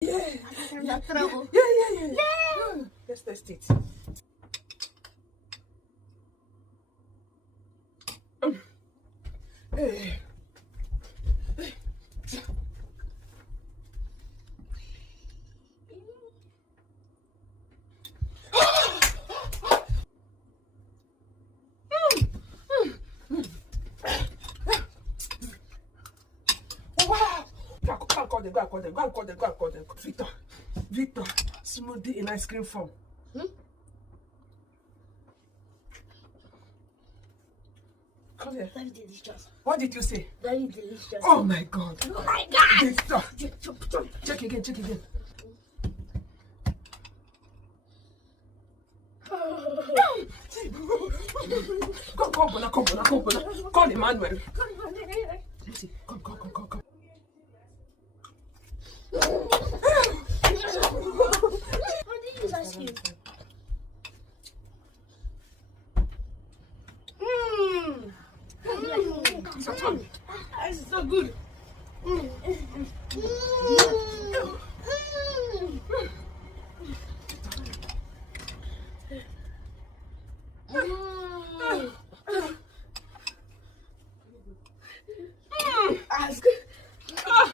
Yeah. Yeah. Let's test it. Hey. Wow! Go and call them. Victor, smoothie in ice cream form. Come here. Very delicious. What did you say? Very delicious. Oh my God. Oh my God. Victor. Check again. Come, Bona. Call Emmanuel. See, come. What did you ask you? It's so good.